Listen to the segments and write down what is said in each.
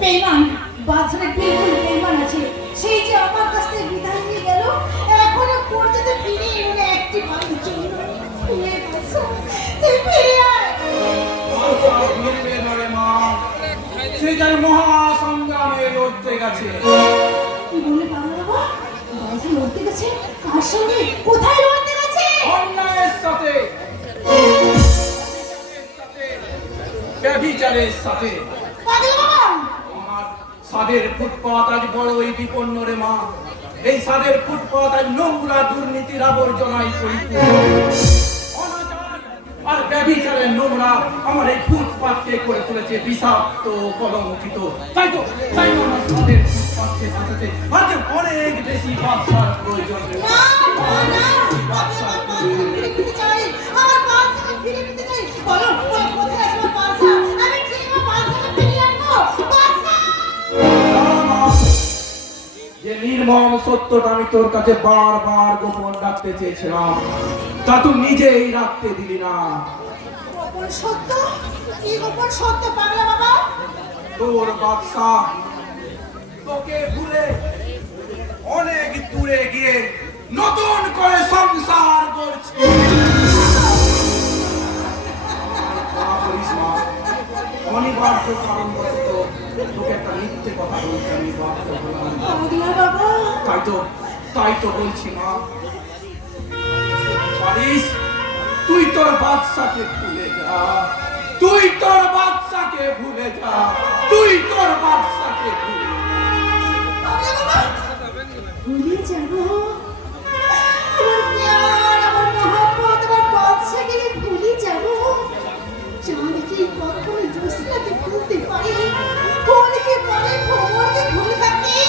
বেঈমান বাজারে বিলকুল বেঈমান আছে। সেই যে আমার কাছ থেকে বিদায় নিয়ে গেল, এখনো পর্যন্ত ফিরে এলো না একটি বাড়ির জন্য। তুই ফিরে আয়। সে যার মহা সংগ্রামে লড়তে গেছে। কি বললে বাংলা বাবা? বাজি লড়তে গেছে? কার সঙ্গে? কোথায় লড়তে গেছে? অন্যায়ের সাথে, ব্যভিচারের সাথে। আমার সাদের ফুটপাত আজ বড়ই বিপন্ন রে মা। এই সাদের ফুটপাত আজ নোংরা দুর্নীতির আবর্জনায় পরিপূর্ণ। আর ব্যভিচারের নোংরা আমার এই ফুটপাতকে করে তুলেছে বিষাক্ত, কলঙ্কিত। তাই তো আমার সাদের ফুটপাতকে বাঁচাতে আজ অনেক বেশি বাদশার প্রয়োজন। যে নির্মম সত্যটা আমি তোর কাছে বারবার গোপন রাখতে চেয়েছিলাম, তা তুই নিজেই রাখতে দিলি না। গোপন সত্য? কি গোপন সত্য পাগলা বাবা? তোর বাদশা তোকে ভুলে অনেক দূরে গিয়ে নতুন করে সংসার করছে। অনিবার্য কারণবশত তোকে একটা মিথ্যে কথা বলতে আমি বাধ্য হলাম। তাই তো বলছি মা, পারিস তুই তোর বাদশাকে ভুলে যা। তুই তোর বাদশাকে ভুলে যা। তুই তোর বাদশাকে ভুলে যাব। আমার প্যার, আমার মহব্বত, আমার বাদশাকে ভুলে যাব। জানি কি কখনো জোসনাকে ভুলতে পারি? কোনকে বলে ভ্রমণকে ভুলে থাকি?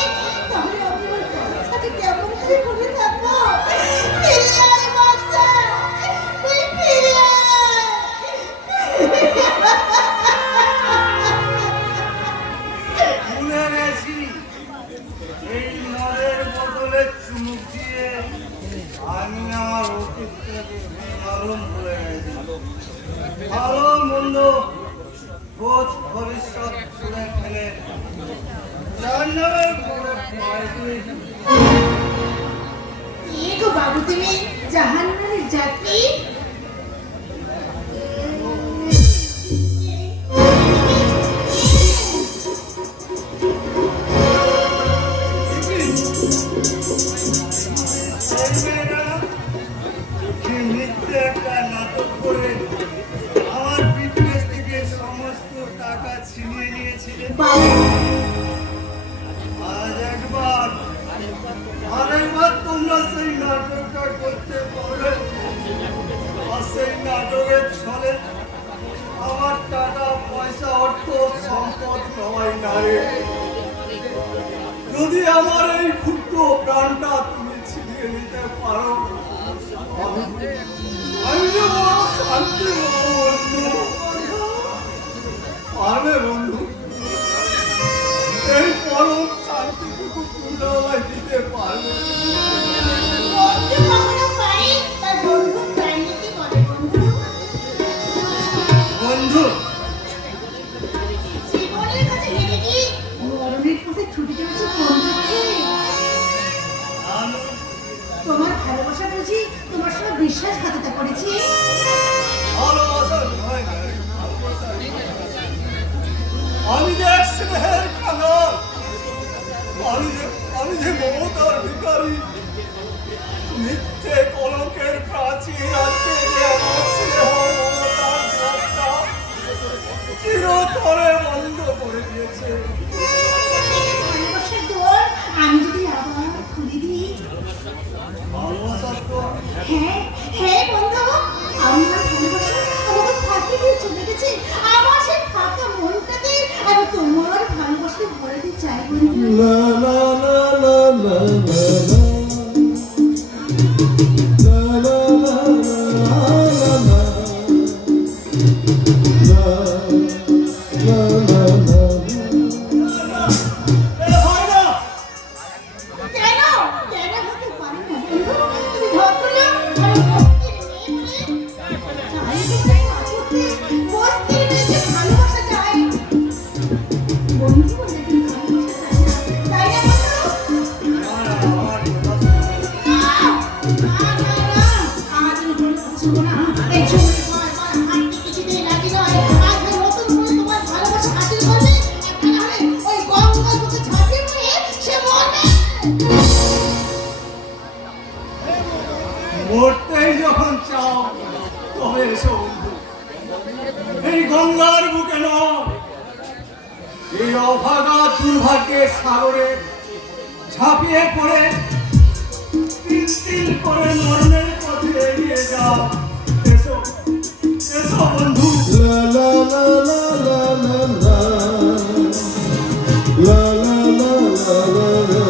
তাহলে আমি আমার বাদশাকে কেমন করে ভুলে থাকবো? ফিরে আয় বাদশা, তুই ফিরে আয়। ভুলে গেছি এই নদের বদলে চুমুক দিয়ে আমি আমার অতীতটাকে মালুম ভুলে গেছি। ভালো মন্দ বোধ ভবিষ্যৎ ছুঁড়ে ফেলে জাহান্নামের পরে পায়ে দিয়েছি। কে গো বাবু তুমি জাহান্নামের যাত্রী? মিথ্যে একটা নাটক করে আমার বিদেশ থেকে সমস্ত টাকা ছিনিয়ে নিয়েছিলেন। আরেকবার তোমরা সেই নাটকটা করতে পারবে। আর সেই নাটকের ছলে আমার টাকা পয়সা অর্থ সম্পদ সবাই নারে। যদি আমার এই ক্ষুদ্র প্রাণটা তুমি ছিনিয়ে নিতে পারো, আমি যে বড় শান্তি হবো বন্ধু। পারবে বন্ধু? এই পরম শান্তিটুকু তুমি আমায় দিতে পারবে? বন্ধু কখনো পারে তার বন্ধু প্রাণীকে করে বন্ধু। বন্ধু জীবনের কাছে হেরে কি মরণের পথে ছুটে চলেছে বন্ধুকে? আমি তোমার ভালোবাসা বুঝি তোমার সঙ্গে বিশ্বাসঘাতকতা করেছি? ভালোবাসা নয় না, ভালোবাসা নয়। আমি যে এক স্নেহের কাঙাল, আমি যে মমতার ভিখারি। মিথ্যে কলঙ্কের প্রাচীর আজকে যে আমার স্নেহ মমতার রাস্তা চিরতরে বন্ধ করে দিয়েছে। ভালোবাসার দোর আমি যদি আবার খুলে দিই? ভালোবাসার তো হ্যাঁ হ্যাঁ বন্ধু, আমার ভালোবাসা আমাকে ফাঁকি দিয়ে চলে গেছে। আমার সেই ফাঁকা মনটাকে আমি তোমার ভালোবাসতে ভরে দিতে চাই বন্ধু। লা লা লা লা লা লা লা। কেন কেন হতে পারে না বন্ধু? তুমি ভদ্রলোক, আমি ভক্তির মেয়ে বলে চাই তোমার কাকুতে বস্তির মেয়েকে ভালোবাসা চাই বন্ধু বলে এই অভাগা দুর্ভাগ্যের সাগরে ঝাঁপিয়ে পড়ে তিল তিল করে মরণের পথে এগিয়ে যাও। এসো এসো বন্ধু। La la la la la la la la la la la la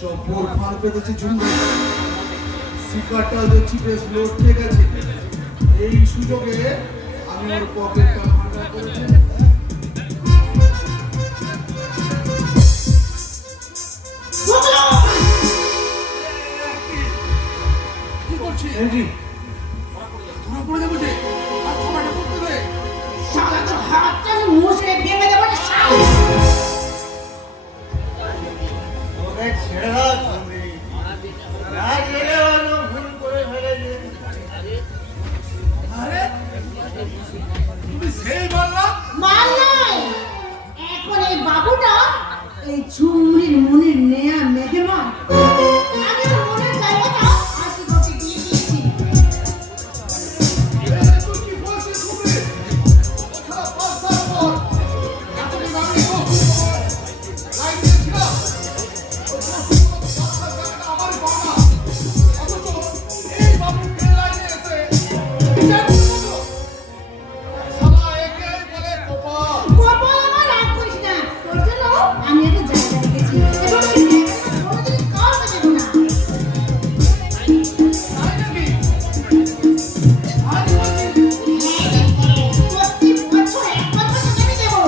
চপ্পল ফার পেতেছে ঝুমবে, শিকারটা দেখছি বেশ লড়তে গেছে। এই সুযোগে আমি ওর পকেটটা ফাঁকা করেছি। কি করছিস? ধরা পড়ে যাবো যে, আর খাবারটা করতে দে। শালা তোর হাতটা আমি মুষড়ে ভেঙে দেবো রে শালা। ওরে ছেড়ে দাও তুমি। না গেলে হলো ভুল করে ফেলেছে। আরে তুমি সেই বললা? মাল নাই। এখন এই বাবুটা এই ঝুমরির মনির নেয়া মেহমান। আমি ওর মনের জায়গাটা হাসি খুশি দিয়ে দিয়েছি। তুই কি বলছিস তুমি? ওখানে পাঁচ বার পর এতদিন আমি লাইন দিয়েছিলাম। ওই আমার বাবা অথচ এই বাবু লাইনে এসে বিচার করলো। শালা একে বলে কপাল। কপাল আমার রাগ করিস না। তোর জন্য আমি একটা জায়গা রেখেছি। এবং এই জায়গাটা কোনোদিন কাউকে দেবো না। তাই নাকি? আজ বলছিস? প্রতি বছর এক বছর তোকে আমি দেবো।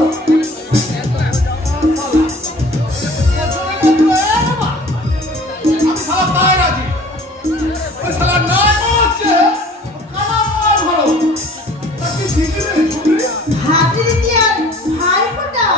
ভাতি দিদি আর ভাই ফোটা।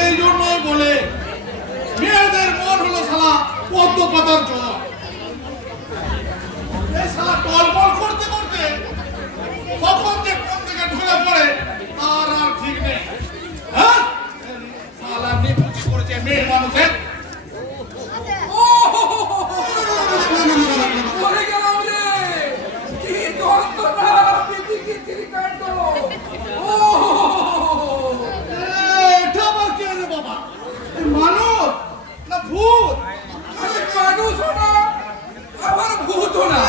এই জন্যই বলে মেয়েদের মন হলো শালা পদ্ম পাতার জল। এই শালা টলমল করতে করতে কখন যে কোন দিকে ঢলে পড়ে তার আর ঠিক নেই। হ্যাঁ শালা নিপুটি করেছে মেয়ে মানুষের। মরে গেলাম রে, কি যন্ত্রণা, পিঠি খিচিড়ি কাণ্ড। এটা আবার কে রে বাবা? এই মানব না ভূত? আমি মানুষও না, আবার ভূতও না,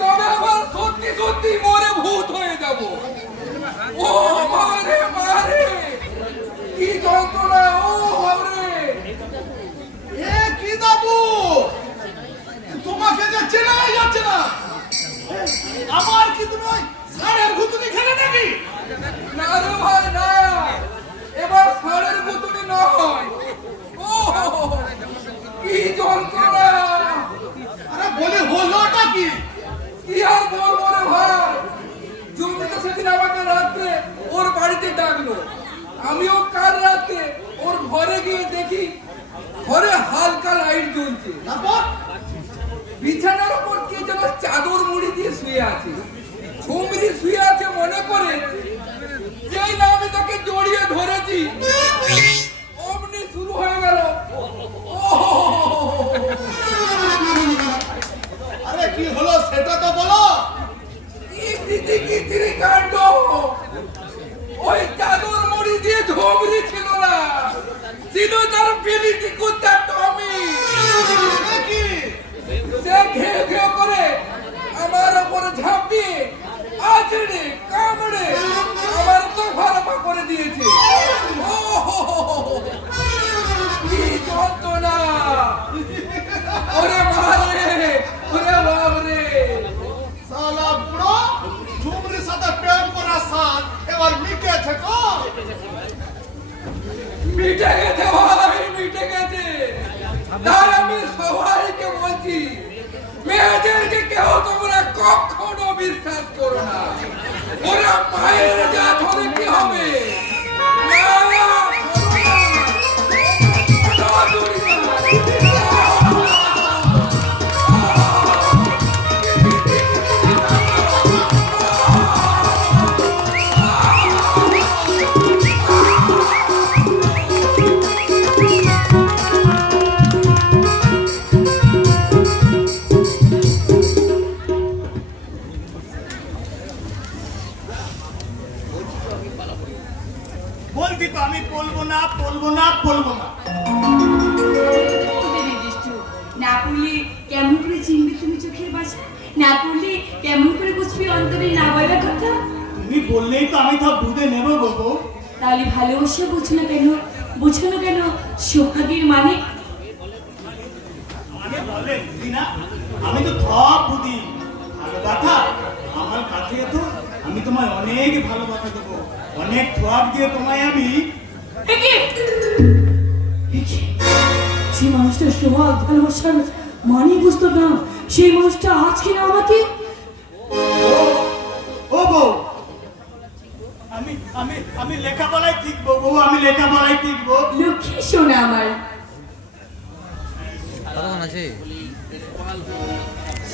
তবে আবার সত্যি সত্যি মরে ভূত হয়ে যাব। ও মারে মারে, কি যন্ত্রণা, ও বাবারে। এ কি দাদু? তোমাকে যে চেনাই যাচ্ছে না। আমার কি তুমি ওই ষাঁড়ের ভুতুনি খেলে নাকি? না রে ভাই না, এবার ষাঁড়ের ভুতুনি নয়। ও কি যন্ত্রণা। আরে বলে হলোটা কি? কি আর বলবো রে ভাই, জমিতে সেদিন আমাকে রাত্রে ওর বাড়িতে ডাকলো। আমিও কাল রাতে ওর ঘরে গিয়ে দেখি ঘরে হালকা লাইট জ্বলছে, তারপর বিছানার উপর কে যেন চাদর মুড়ি দিয়ে শুয়ে আছে। ঝুমরি শুয়ে আছে মনে করে যেই না আমি তাকে জড়িয়ে ধরেছি, অমনি শুরু হয়ে গেল। আরে কি হলো সেটা তো বলো। কি কাণ্ড, ওই চাদর মুড়ি দিয়ে ঝুমরি ছিল না, ছিল তার বিলিতি কুত্তা টমি। এ কি? সে ঘেউ ঘেউ করে আমার উপরে ঝাঁপিয়ে আছড়ে কামড়ে আমার তো ভারপা করে দিয়েছে। কি যন্ত্রণা, ওরে মারে, ওরে বাবরে। শালা বুড়ো ঝুমরির সাথে প্রেম করার সাথ এবার মিটেছে তো? মিটে গেছে ভাই, মিটে গেছে। তাই আমি সবাইকে বলছি, মেয়েদেরকে কেউ তোমরা কখনো বিশ্বাস করো না। ওরা পায়ের যা ধরে কি হবে বলছি তো আমি বলবো না বলবো না বলবো না। তোদের নির্দিষ্ট না পড়লে কেমন করে চিনবে তুমি চোখের বাসা, না পড়লে কেমন করে বুঝবি অন্তরে না বলা কথা। তুমি বললেই তো আমি তো বুঝে নেবো বাবু। তাহলে ভালোবাসা বুঝো না কেন, বুঝো না কেন সোহাগের মানে? মানে বলে বুঝি না, আমি তো সব বুঝি। ভালো কথা আমার কাছে তো আমি তোমায় অনেক ভালোবাসা দেবো, অনেক ঠোয়াক দিয়ে তোমায় আমি। একে যে মানুষটা সোহাগ ভালোবাসার মানে বুঝতো না, সেই মানুষটা আজ কিনা আমাকে। ও বউ, আমি আমি আমি লেখাপড়ায় শিখবো বউ, আমি লেখাপড়ায় শিখবো। লক্ষ্মী শোনা আমার। কতক্ষণ আছে?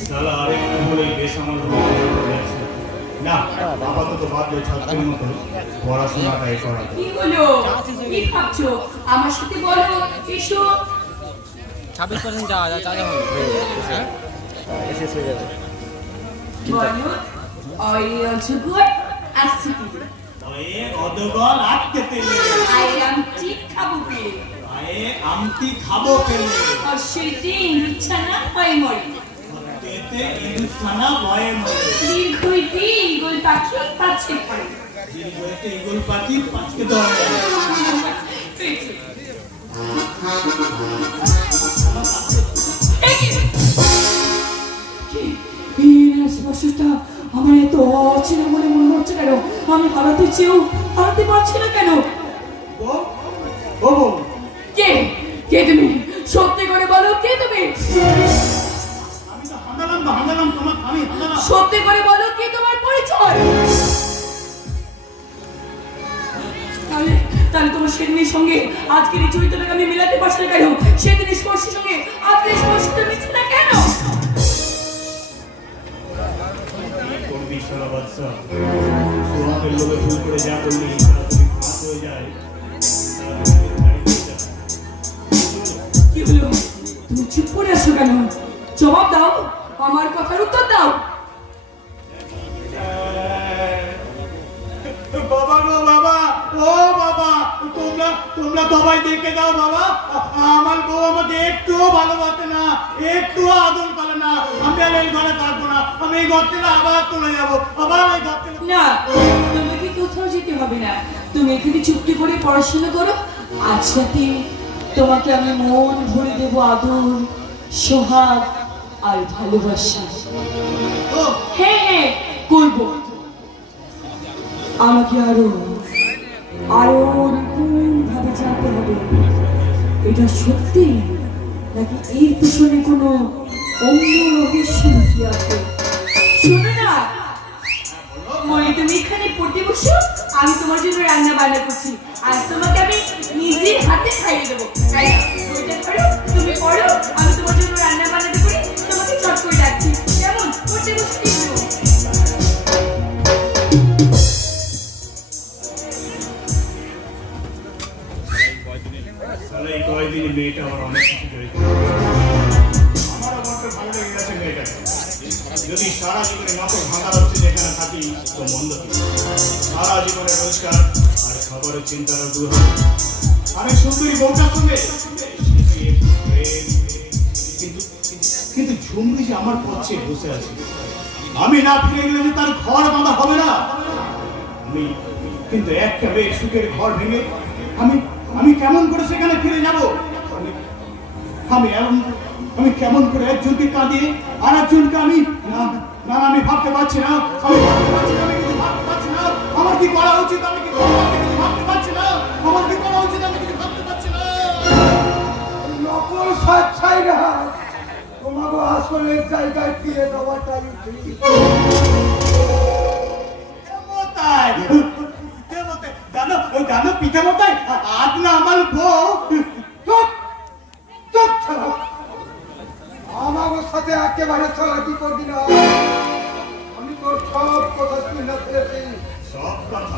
শালা আরেকটু হলেই বেশ আমার হয়ে যাচ্ছে। না আপাতত বাদ দিয়ে ছাত্রের মতো পড়াশোনাটাই করা। কি হলো, কি ভাবছো? আমার সাথে বলো, এসো। 26% চার্জ হবে। হ্যাঁ শেষ হয়ে যাবে। বলো, ওই অজগর আসছে কি? ওয়ে অদগল আটকে তেলে, আই আম ঠিক খাবো পেয়ে, আয়ে আমটি খাবো পেলে, আর সেটি ইচ্ছা না হয় মরে। তেতে ইঁদুরখানা ভয়ে মরে, দীর্ঘইতে ইগল পাখি পাচ্ছে পড়ে। দীর্ঘতে ইগল পাখি পাঁচকে ধরে। পেয়েছে। স্পষ্টটা আমার এত অচেনা মনে মনে হচ্ছে কেন? আমি হারাতে চেয়েও হারাতে পারছি না কেন? ও ও বউ, কে কে তুমি? সত্যি করে বলো, কে তুমি? আমি তো হাঁদালাম তোমার, আমি হাঁদালাম। সত্যি করে বলো, কি তোমার পরিচয়? তাহলে তাহলে তোমার সেদিনের সঙ্গে আজকের এই চরিত্রটাকে আমি মেলাতে পারছি না কেন? সেদিনের স্পর্শের সঙ্গে আজকের স্পর্শটা মিলছে না কেন? করবি সারা বাচ্চা, সোহাগের লোকে ভুল করে যা করলি তাড়াতাড়ি ফাঁস হয়ে যায়। কি হলো, তুমি চুপ করে আছো কেন? জবাব দাও, আমার কথার উত্তর দাও। বাবা গো বাবা, ও বাবা, তোমরা সবাই দেখে দাও বাবা, আমার বউ আমাকে একটুও ভালোবাসে না, একটুও আদর করে না। আমি আর এই ঘরে থাকবো না, আমি এই ঘর থেকে আবার চলে যাবো, আবার এই ঘর থেকে। না, তোমাকে কোথাও যেতে হবে না, তুমি এখানে চুপটি করে পড়াশোনা করো। আজ রাতে তোমাকে আমি মন ভরে দেবো আদর, সোহাগ আর ভালোবাসা। ও হ্যাঁ হ্যাঁ করবো। আমাকে আরো আরো নিপুণ ভাবে জানতে হবে এটা সত্যি নাকি এর পিছনে কোনো অন্য রহস্য লুকিয়ে আছে। শোনো না মনে, তুমি এখানে পড়তে বসো, আমি তোমার জন্য রান্না বান্না করছি, আজ তোমাকে আমি নিজের হাতে খাইয়ে দেবো। তাই না? বইটা পড়ো, তুমি পড়ো, আমি তোমার জন্য রান্না বান্নাটা করি, তোমাকে চট করে ডাকছি। কেমন? পড়তে বসে কিন্তু। তাহলে এই কয়েকদিন মেয়েটা আমার অনেক কিছু জড়িত, আমারও বড্ড ভালো লেগে গেছে মেয়েটাকে। যদি সারা জীবনে মাত্র ভাঙার হচ্ছে যেখানে থাকি তো মন্দ কি, সারা জীবনে রোজগার আর খাবারের চিন্তাটা দূর হবে। অনেক সুন্দরী বউটার সঙ্গে কিন্তু ঝুমরি যে আমার পথে বসে আছে, আমি না ফিরে গেলে যে তার ঘর বাঁধা হবে না। আমি কিন্তু একটা মেয়ের সুখের ঘর ভেঙে আমি কেমন করে সেখানে ফিরে যাব? আমি কেমন করে একজনকে কাঁদিয়ে আর একজনকে আমি না আমি ভাবতে পারছি না, আমি ভাবতে পারছি না, আমি কিছু ভাবতে পারছি না। আমার কি করা উচিত? আমি কিছু ভাবতে পারছি না, আমার কি করা উচিত? আমি কিছু ভাবতে পারছি না। নকল স্বেচ্ছাই না, তোমাকে আসলে জায়গায় ফিরে দেওয়াটাই ঠিক। জানো পিঠে মতাই আজ না আমার বউ। চুপ চুপ ছাড়া, আমার সাথে একেবারে চালাকি করবি না। আমি তোর সব কথা শুই না ফেলেছি, সব কথা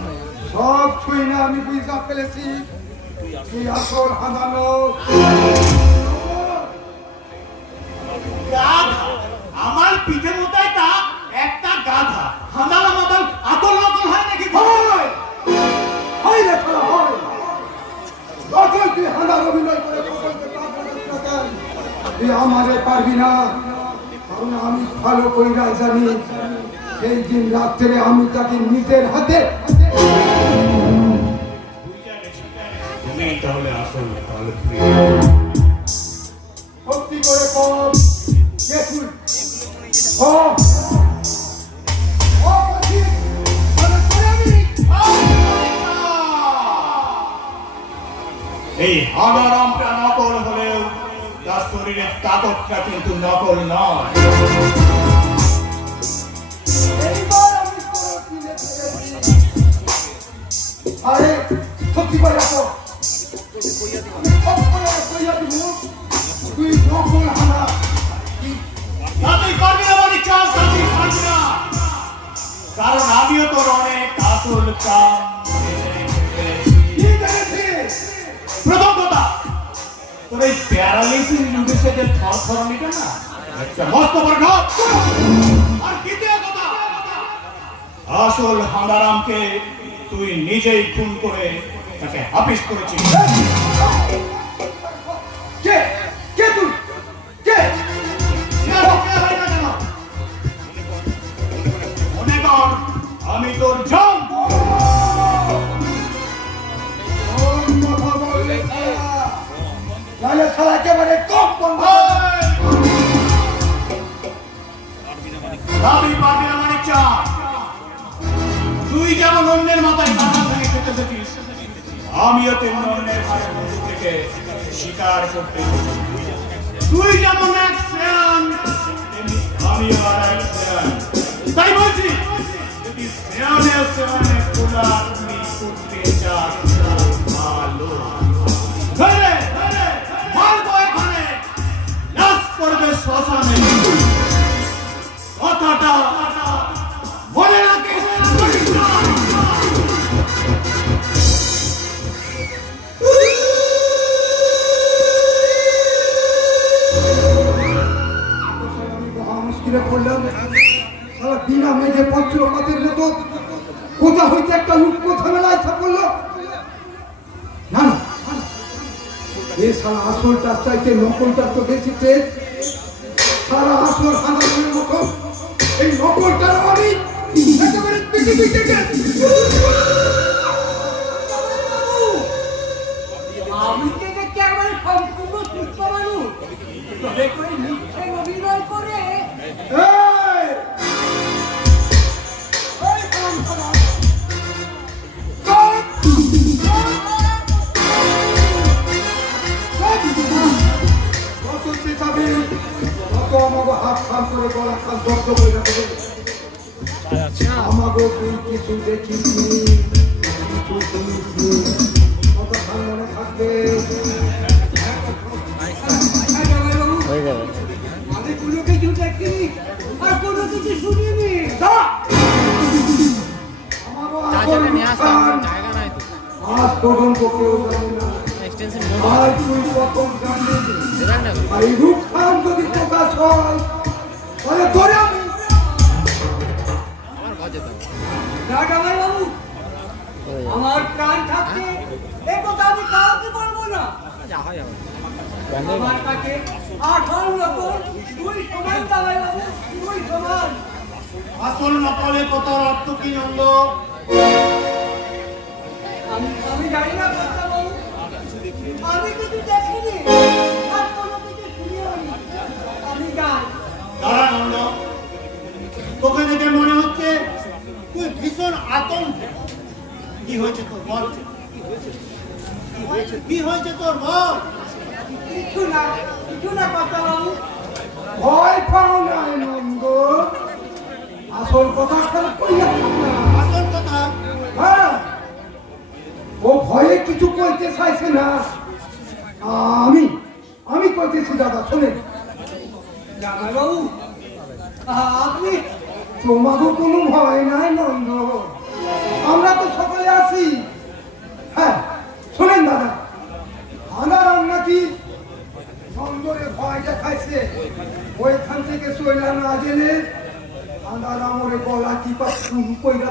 সব শুই না আমি বুঝা ফেলেছি। তুই আসল হাঁদানো গাধা, আমার পিঠে মতাই তা একটা গাধা। হাঁদালাম আবার আতল নকল হয় নাকি? হয় রে ছাড়া হয়। থামাতে পারবি না, কারণ আমি ভালো কইরা জানি সেই দিন রাত্রে আমি তাকে নিজের হাতে বুঝা গেছি। তুমি তাহলে আসল, তাহলে free। সত্যি করে কম কে তুই এই হাগারামটা নকল হলেও তার শরীরের তাকতটা কিন্তু নকল নয়। এইবার আমি তোর দিলে ফেলেছি। আরে সত্যি করে রাখো, আমি কখনো কইয়া দিব তুই নকল হানা। না তুই পারবি না মানে চাস না, তুই পারবি না, কারণ আমিও তোর অনেক আসল কাম কি জেনেছিস? প্রথম কথা, তোর এই প্যারালাইসিস ইউনিভার্সিটির থরথরানিটা না একটা মস্ত বড় ঢপ। আর দ্বিতীয় কথা, আসল হাঙ্গারামকে তুই নিজেই খুন করে তাকে হাফিজ করেছিস। কে কে তুই কে? মনে কর আমি তোর জম। ওর কথা বললে তাহলে শালা একেবারে কম বন্ধ। দাবি পাবি না মানে চা। তুই যেমন অন্যের মাথায় টাকা থেকে খেতে থাকিস, আমিও তেমন অন্যের ঘরে বন্ধু থেকে শিকার করতে এসেছি। তুই যেমন এক শ্রেয়ান, তেমনি আমিও আর এক শ্রেয়ান। তাই বলছি, যদি শ্রেয়ানে শ্রেয়ানে কোলাকুলি করতে চাস, ভালো ধরে মারবো এখানে, নাচ করবে শ্মশানে। কথাটা মনে রাখিস। আমি মহা মুশকিলে পড়লাম। সারা বিনা মেঘে পঞ্চরমাতের মতো কোথা হইতে একটা লুটকো ঝামেলায় পড়লো। না না, এ সারা আসলটার চাইতে নকলটার তো বেশি তেজ। সারা আসল হাঙ্গামের মতো এই নকলটার আমি একেবারে পৃথিবী থেকে আমি তো দেখছি একবারে সম্পূর্ণ সুস্থ মানুষ, তবে করে মিথ্যে অভিনয় করে এই! এই হারামজাদা! চুপ! যত চেঁচাবি, তত আমাকে হাত খান করে গলা খান দগ্ধ করে দেবে। আমাকে তুই কিছু দেখিসনি, কিছু শুনিসনি, কতক্ষণ মনে থাকবে। হয়ে যাবে। আমি কোনো কিছু দেখিনি আর কোনো কিছু শুনিনি। যা! আমাকে আসল মুখখান জায়গা নাই তো, আজ পর্যন্ত কেউ জানে না। এক্সটেনশন আজ তুই প্রথম জানলি। দেবেন না। আর এই রূপখান যদি প্রকাশ হয়, তাহলে তোরে আমি আমার ঘর যেতে হবে। না জামাই বাবু, আমার প্রাণ থাকতে এ কথা আমি কাউকে বলবো না। যা হয় হবে। আমার কাছে 18 রকম দুই সমান জামাই বাবু, দুই সমান। আসল নকলে কত অর্থ কি নন্দ? আমি জানি না কথা বাবু, আমি কিছু দেখিনি আর কোনো কিছু শুনিও নি। আমি জানি দাঁড়া নন্দ, তোকে দেখে মনে হচ্ছে তুই ভীষণ আতঙ্ক। কি হয়েছে তোর বল? কি হয়েছে তোর বল? কিছু না কথা বাবু। ভয় পাও না নন্দ। আসল কথা খেয়াল করিয়া না। আসল কথা হ্যাঁ, ও ভয়ে কিছু কইতে চাইছে না। আমি কইতেছি দাদা, শোনেন। জামাই বাবু, আপনি তোমাকে কোনো ভয় নাই নন্দ, আমরা তো সকলে আছি। হ্যাঁ শোনেন দাদা, হাঙ্গারাম নাকি নন্দরে ভয় দেখাইছে। ওইখান থেকে চলে না গেলে হাঙ্গারাম ওরে গলা টিপা শুরু কইরা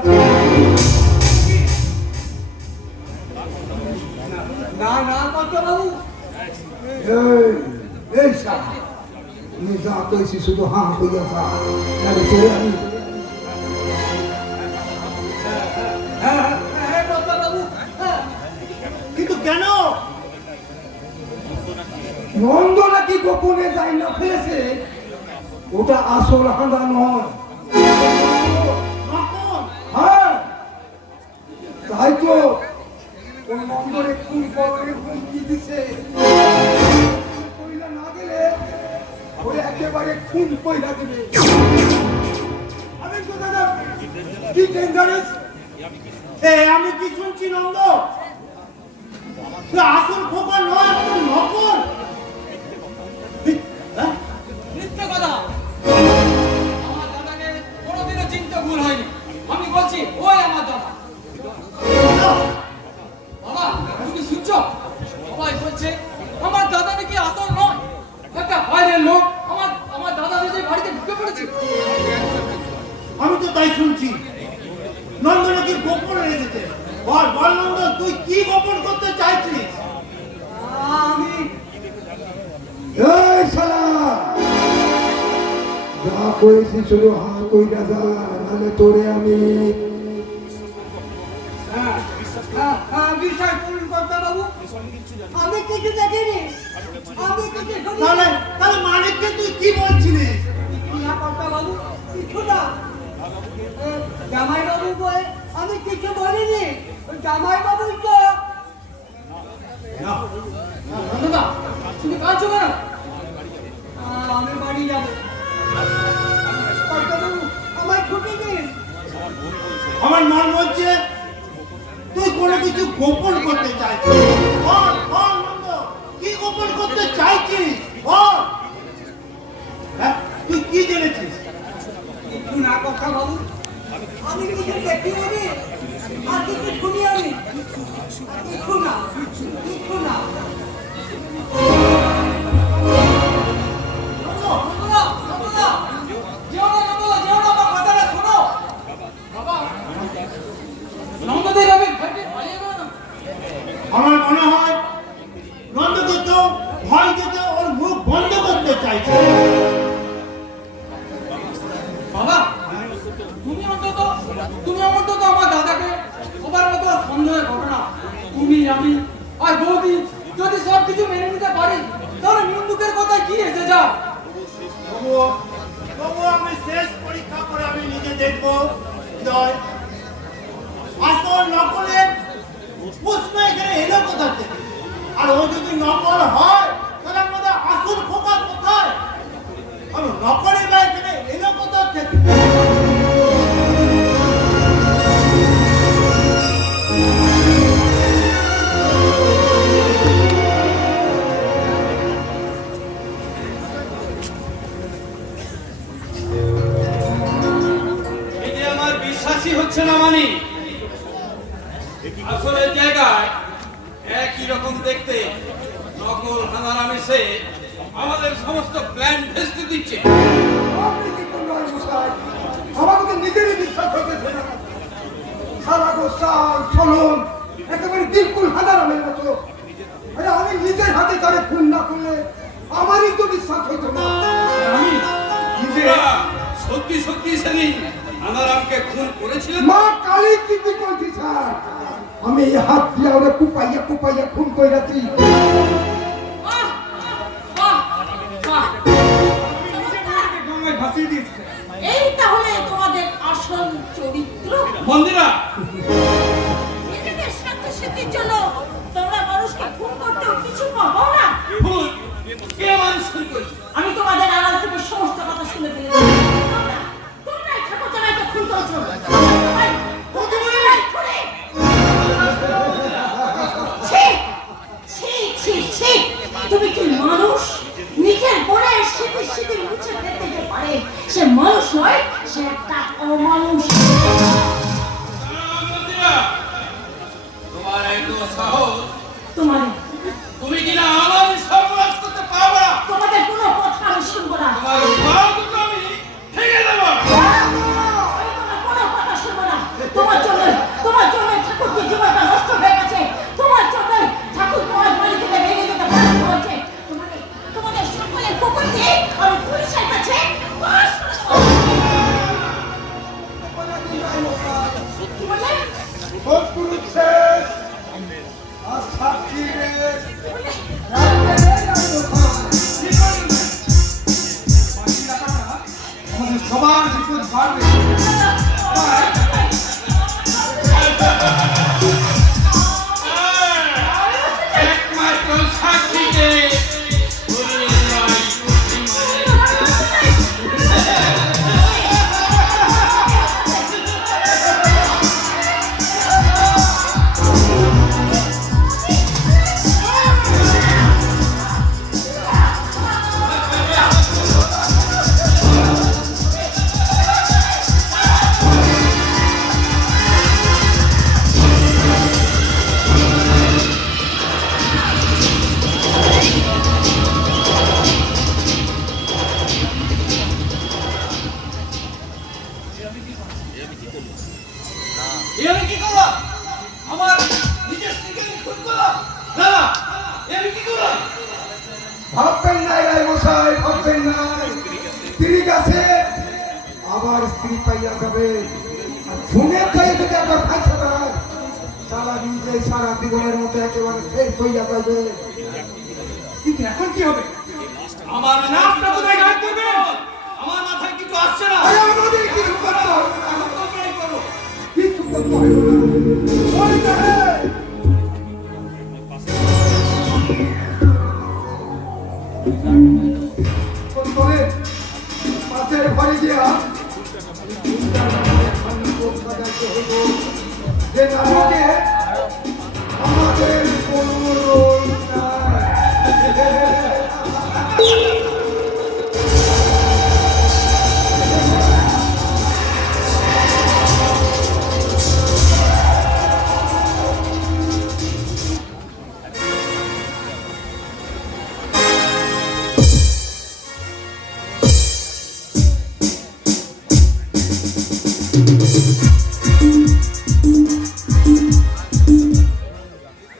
না না কথা বাবু, এই শালা, আমি যা কইছি শুধু হাঁ কইয়া যা, নাহলে তোরে আমি কিন্তু কেন? নন্দ নাকি গোপনে যাই না ফেলেছে, ওটা আসল হাঁদা নয়। হ্যাঁ, তাই তো ওই নন্দরে খুন করে হুমকি দিছে, কইলা না গেলে ওরে একেবারে খুন কইরা দিবে। আমি তো দাদা কি ডেঞ্জারাস। আমি কি শুনছি নন্দ? আসল খোকা নয়, একদম নকল। মিথ্যে কথা। আমার দাদাকে কোনোদিনও চিনতে ভুল হয়নি। আমি বলছি ওই আমার দাদা। বাবা তুমি শুনছো? সবাই বলছে আমার দাদা নাকি আসল নয়, একটা বাইরের লোক আমার দাদা যে বাড়িতে ঢুকে পড়েছে। আমি তো তাই শুনছি। নন্দ নাকি গোপন রেখেছে। বল বল নন্দ, তুই কি গোপন করতে চাইছিস? আমি এই শালা, যা কইছি শুধু হাঁ কইরা যা, নাহলে তোরে আমি বিশ্বাস করুন কর্তা বাবু, আমি কিছু দেখিনি, আমি কিছু শুনি তাহলে তাহলে মানিককে তুই কি বলছিলিস? না কর্তা বাবু, কিছু না। জামাই বাবু বলে আমি কিছু বলিনি। জামাই বাবুই তো নন্দদা, তুমি কাঁদছো কেন? আমি বাড়ি যাবো। কর্তা বাবু আমায় ছুটি দিন। আমার মন বলছে তুই কোনো কিছু গোপন করতে চাইছিস। বল বল নন্দ, কি গোপন করতে চাইছিস বল। হ্যাঁ, তুই কি জেনেছিস? কিছু না কর্তা বাবু, আমি কিছু দেখিনি আর কিছু শুনি আমি। কিছু না, কিছু না। আমার মনে হয় নন্দকে তো ভয় দিতে ওর মুখ বন্ধ করতে চাইছে। বাবা তুমি অন্তত আমার দাদাকে সবার মতো সন্দেহ করো না। তুমি আমি আর বৌদি যদি সব কিছু মেনে নিতে পারি, তাহলে মৃত্যুকের কথা কি এসে যা। তবুও আমি শেষ পরীক্ষা করে আমি নিজে দেখবো জয় আসল নকলের প্রশ্ন এখানে এলো কোথা থেকে। আর ও যদি নকল হয় তাহলে আমাদের আসল খোকা কোথায়? আর নকলের বা এখানে এলো কোথা থেকে? এটি আমার বিশ্বাসই হচ্ছে না। মানি আসলে জায়গায় একই রকম দেখতে নকল হানারা মিশে আমাদের সমস্ত প্ল্যান ভেস্তে দিচ্ছে। আপনি কি করবেন মশাই? আমাকে তো নিজেরই বিশ্বাস হতেছে না। সারা গোসাল চলুন একেবারে বিলকুল হাজারামের মতো। আরে আমি নিজের হাতে তারে খুন না করলে আমারই তো বিশ্বাস হতো না। আমি সত্যি সত্যি সেদিন হানারামকে খুন করেছিলেন। মা কালী কিন্তু কইছি স্যার, আমি এই হাত দিয়ে ওরে কুপাইয়া কুপাইয়া খুন কইরাছি। এই তাহলে তোমাদের আসল চরিত্র। মন্দিরা নিজেদের স্বার্থ সিদ্ধির জন্য তোমরা মানুষকে খুন করতেও কিছু পাবো না। খুন কে মানুষ খুন করেছে? আমি তোমাদের আড়াল থেকে সমস্ত কথা শুনে ফেলেছি। তোমরাই ঠাকুর জামাইকে খুন করেছো। তুমি কি মানুষ? নিজের বোনের স্মৃতি স্মৃতি মুছে ফেলতে যে পারে সে মানুষ নয়, সে একটা অমানুষ। মন্দিরা তোমার এত সাহস, তোমার তুমি কিনা আমার সর্বনাশ করতে পারবে না। তোমাদের কোনো কথা আমি শুনবো না। তোমার পা দুটো আমি ভেঙে দেবো। আমি তোমার কোনো কথা শুনবো না। তোমার জন্য ঠাকুরকে জীবনটা নষ্ট হয়ে গেছে। তোমার জন্য ঠাকুর তোমার বাড়ি থেকে ভেঙে যেতে বাধ্য হয়েছে। তোমাদের সকলের কুকুরকে আমি আমার নিজের স্ত্রীকে আমি খুন করলাম? না না, এ আমি কি করলাম? ভাববেন নাই রায় মশাই, ভাববেন নাই। স্ত্রী কাছে আবার স্ত্রী পাইয়া যাবে। আর খুনের থেকে যদি আপনার ফাঁসা দেয়, সারা নিজে সারা জীবনের মতো একেবারে শেষ হইয়া যাবে। কিন্তু এখন কি হবে? আমার নামটা কোথায় গায়ে করবে? আমার মাথায় কিছু আসছে না। আরে আমাদের কিছু করতে হবে না। এখন কল্পনাই করো। কিছু করতে হবে না। ওই দেখে। তবে পাশের ঘরে গিয়া যে নাটকে আমাদের কোনো রোল নাই।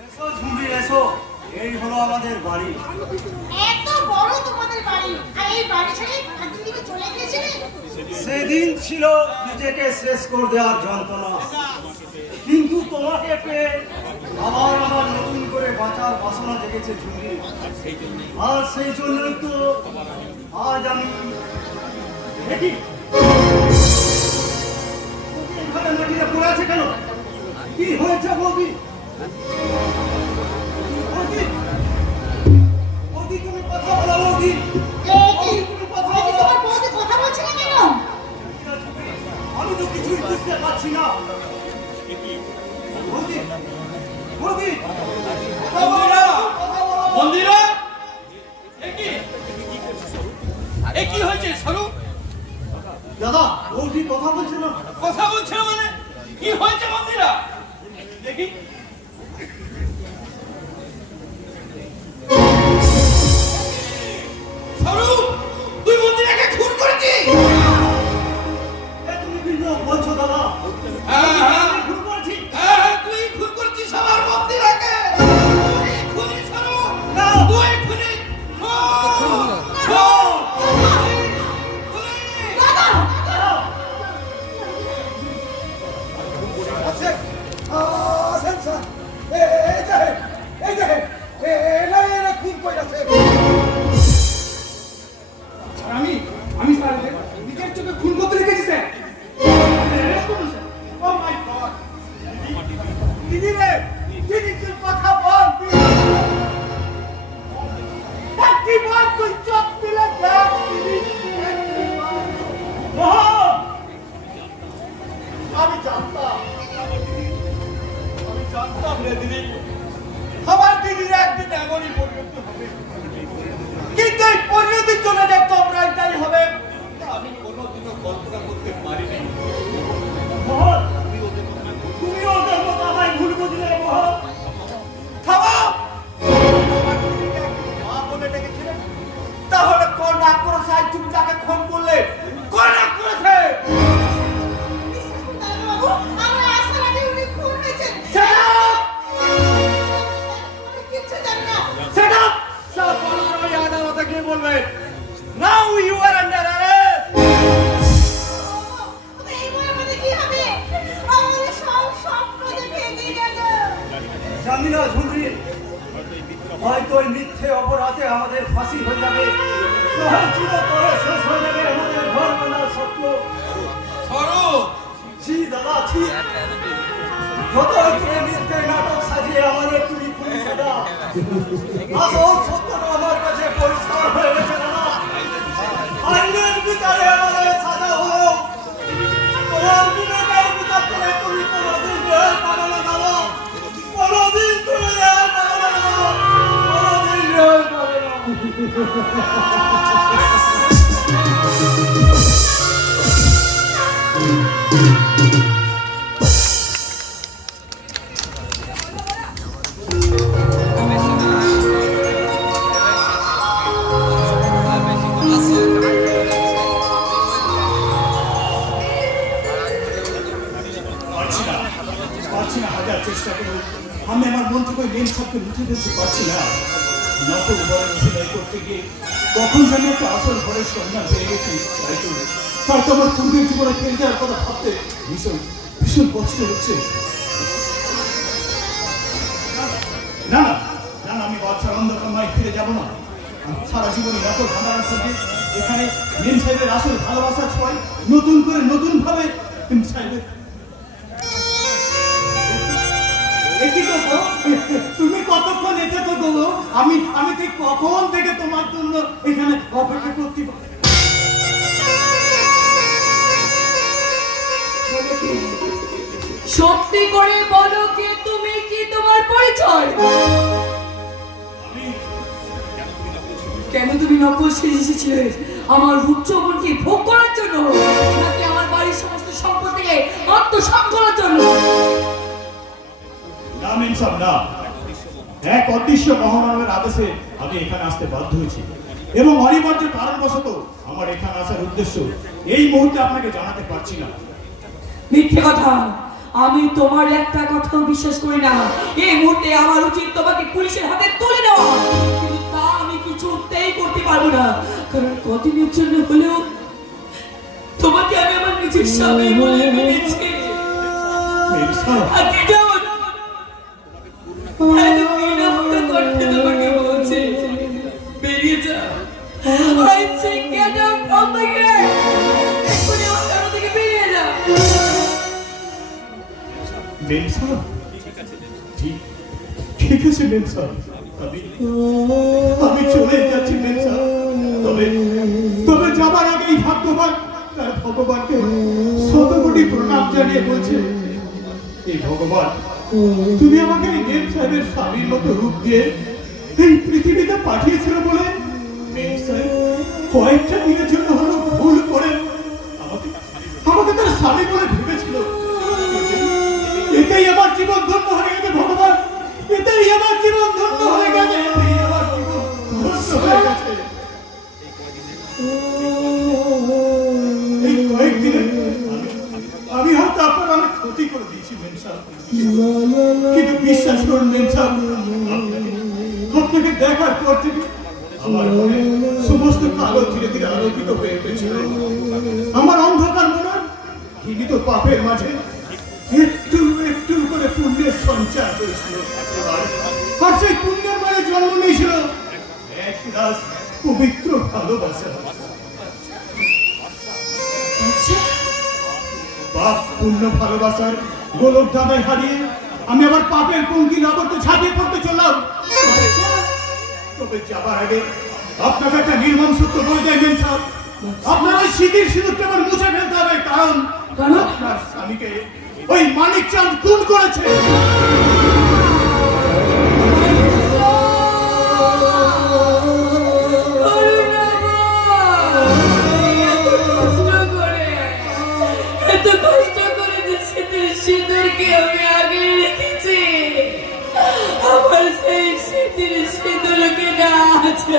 এসো ঝুমরি এসো, এই হলো আমাদের বাড়ি। এত বড় তোমাদের বাড়ি, আর এই বাড়ি ছেড়ে একদিন দিকে চলে গিয়েছিলে? সেদিন ছিল নিজেকে শেষ করে দেওয়ার যন্ত্রণা, কিন্তু তোমাকে পেয়ে আবার আমার নতুন করে বাঁচার বাসনা জেগেছে ঝুমরি। আর সেই জন্যই তো আজ আমি দেখি এখানে মাটিতে পড়ে আছে কেন? কি হয়েছে বৌদি? বৌদি, বৌদি তুমি কথা বলো বৌদি। এই কি? এই কি তোমার বউকে কথা বলছে না কেন? আমি তো কিছুই বুঝতে পারছি না। বৌদি, বৌদি, মন্দিরা, মন্দিরা, এ কি হয়েছে সরু? দাদা বৌদি কথা বলছে না। কথা বলছে না মানে কি হয়েছে মন্দিরা? দেখি। সরু, তুই মন্দিরাকে খুন করেছিস? এ তুমি কি বলছো দাদা? হ্যাঁ হ্যাঁ আমি ভুল করেছি। হ্যাঁ, তুই খুন করেছিস আমার মন্দিরাকে। তুই খুনি সরু। না। তুই খুনি। খুন। আছে আছেন স্যার। এই যে এই যে এরা খুন কইরাছে। আমি স্যার নিজের চোখে খুন করতে দেখেছি স্যার। ও মাই গড। দিদি রে, দিদি তুই কথা বল। একটি বার তুই চোখ তুলে দেখ দিদি। মোহন, আমি জানতাম রে দিদি, আমার দিদির একদিন এমনই পরিণতি হবে। কিন্তু এই পরিণতির জন্য যে তোমরা এটাই হবে তা আমি কোনোদিনও কল্পনা করতে পারিনি। মোহন, তুমি ওদের মতো আমায় ভুল বুঝলে মোহন। থামাও। আমার দিদিকে একদিন মা বলে ডেকেছিলেন, তাহলে কোন আক্রোশ আজ তুমি তাকে খুন করলে? কোন আক্রোশে? বিশ্বাস করুন দারোগাবাবু, আমরা আসার আগে উনি খুন হয়েছেন। আমি কিচ্ছু জানি না। Shut up! সব বলার ওই আদালতে গিয়ে বলবে। Now you are under arrest! এইবার আমাদের কি হবে? আমাদের সব স্বপ্ন যে ভেঙে গেল। জামিলা ঝুমরি, হয়তো ওই মিথ্যে অপরাধে আমাদের ফাঁসি হয়ে যাবে। সহজ চিরতরে শেষ হয়ে যাবে আমাদের ঘর বানার স্বপ্ন। সরু, ছি দাদা, ছি। যত করে মিথ্যে নাটক সাজিয়ে আমাদের তুমি পুলিশে দাও। আসল সত্যটা আমার কাছে পরিষ্কার হয়ে গেছে দাদা। আইনের বিচারে আমাদের সাজা হোক। তোমার বিবেকের বিচার করে তুমি কোনোদিন রেহাই পাবে না দাদা। কোনোদিন তুমি রেহাই পাবে না দাদা। কোনোদিন রেহাই পাবে না। পারছি না হাজার চেষ্টা চেষ্টা করেও আমি আমার মন থেকে ওই মেন সাপকে মুছে ফেলতে পারছি না। নকল ঘরের অভিনয় করতে গিয়ে কখন যেন একটা আসল ঘরের সন্ধান পেয়ে গেছি। তাই তো আমার পূর্বের জীবনে ফেলে যাওয়ার কথা ভাবতে ভীষণ ভীষণ কষ্ট হচ্ছে। না না না না, আমি বাচ্চার অন্ধকার ফিরে যাব না। আমি সারা জীবনে নকল ভান্ডারের সঙ্গে এখানে মেম সাহেবের আসল ভালোবাসা ছয় নতুন করে নতুন ভাবে মেম সাহেবের। তুমি কতক্ষণ এসেছো গো? আমি আমি ঠিক কখন থেকে তোমার জন্য এখানে অপেক্ষা করতে পারি। সত্যি করে বলো কে তুমি, কি তোমার পরিচয়? কেন তুমি নকল সেজে এসেছিলে? আমার রূপ যৌবনকে ভোগ করার জন্য, নাকি আমার বাড়ির সমস্ত সম্পত্তিকে আত্মসাৎ করার জন্য? না মেম সাহেব না, এক অদৃশ্য মহামানবের আদেশে আমি এখানে আসতে বাধ্য হয়েছি এবং অনিবার্য কারণবশত আমার এখানে আসার উদ্দেশ্য এই মুহূর্তে আপনাকে জানাতে পারছি না। মিথ্যে কথা, আমি তোমার একটা কথাও বিশ্বাস করি না। এই মুহূর্তে আমার উচিত তোমাকে পুলিশের হাতে তুলে দেওয়া, কিন্তু তা আমি কিছুতেই করতে পারবো না। কারণ কদিনের জন্য হলেও তোমাকে আমি আমার নিজের স্বামী বলে মেনেছি। মেম সাহেব, আজকে যাও, এত বিনম্র কণ্ঠে তোমাকে বলছি, বেরিয়ে যাও। I say get out from the gate. এক্ষুনি আমার ঘর থেকে বেরিয়ে যাও। মেম সাহেব, ঠিক আছে মেম সাহেব, আমি চলে যাচ্ছি মেম সাহেব। তবে যাবার আগেই ভাগ্যবান তার ভগবানকে শতকোটি প্রণাম জানিয়ে বলছে, এই ভগবান তুমি আমাকে এই মেম সাহেবের স্বামীর মতো রূপ দিয়ে এই পৃথিবীতে পাঠিয়েছিল বলে মেম সাহেব কয়েকটা দিনের জন্য হলো ভুল করে আমাকে তার স্বামী বলে ভেবেছিল। এটাই আমার জীবন ধন্য হয়ে গেছে ভগবান, এটাই আমার জীবন ধন্য হয়ে গেছে, এটাই আমার জীবন ধন্য হয়ে গেছে। এই কয়েকদিনে আমি হয়তো আপনার অনেক ক্ষতি করে দিয়েছি মেম সাহেব, কিন্তু বিশ্বাস করুন মেম সাহেব, আপনাকে দেখার পর থেকে আমার মনে সমস্ত কালো ধীরে ধীরে আলোকিত হয়ে উঠেছিল। আমার অন্ধকার মনে ঘৃণিত পাপের মাঝে একটু একটু করে পুণ্যের সঞ্চার হয়েছিল, আর সেই পুণ্যের মাঝে জন্ম নিয়েছিল এক রাস পবিত্র ভালোবাসা। পাপ পুণ্য ভালোবাসার গোলক দাদায় হারিয়ে আমি আবার পাপের পঙ্কি নগরকে ঝাঁপিয়ে পড়তে চললাম। তবে যাবার আগে আপনাকে একটা নির্মম সত্য বলে দেয় মেম সাহেব, আপনার ওই স্মৃতির সিঁদুরটা আমার মুছে ফেলতে হবে, কারণ আপনার স্বামীকে ওই মানিক চাঁদ খুন করেছে। এত কষ্ট করে যে সিঁদুরকে আমি আগলে রেখেছি, আমার সেই স্মৃতির সিঁদুরকে না আছে।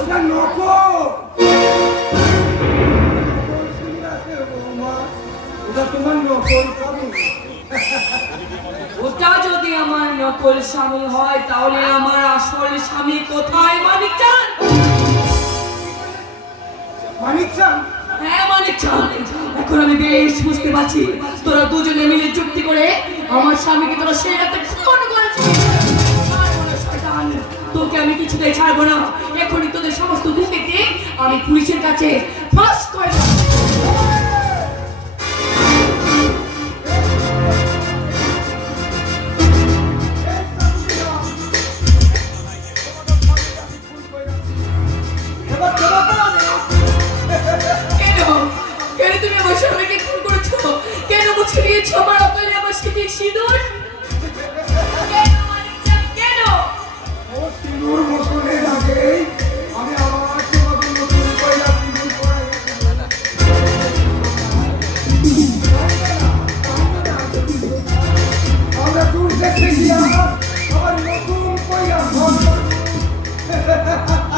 ওটা নকল, ওটা তোমার নকল স্বামী। ওটা যদি আমার নকল স্বামী হয়, তাহলে আমার আসল স্বামী কোথায়? মানিক চাঁদ। মানিক চাঁদ? হ্যাঁ মানিক চাঁদ। এখন আমি বেশ বুঝতে পারছি, তোরা দুজনে মিলে চুক্তি করে আমার স্বামীকে তোরা সেই রাতে খুন করেছিস। ছাড়বো না শয়তান, তোকে আমি কিছুতেই ছাড়বো না। এখনই তোদের সমস্ত দুর্নীতি আমি পুলিশের কাছে ফাঁস করে দেব। কেন তুমি আমার স্বামীকে খুন করেছো? কেন মুছে দিয়েছো আমার অকালে আমার স্মৃতির সিঁদুর? কেন মানিক চাঁদ, কেন? ও সিঁদুর মোছনের আগেই আমি আমার তোমাকে নতুন কইরা সিঁদুর পরাই আমরা দূর দেখতে গিয়ে আবার নতুন কইরা ঘর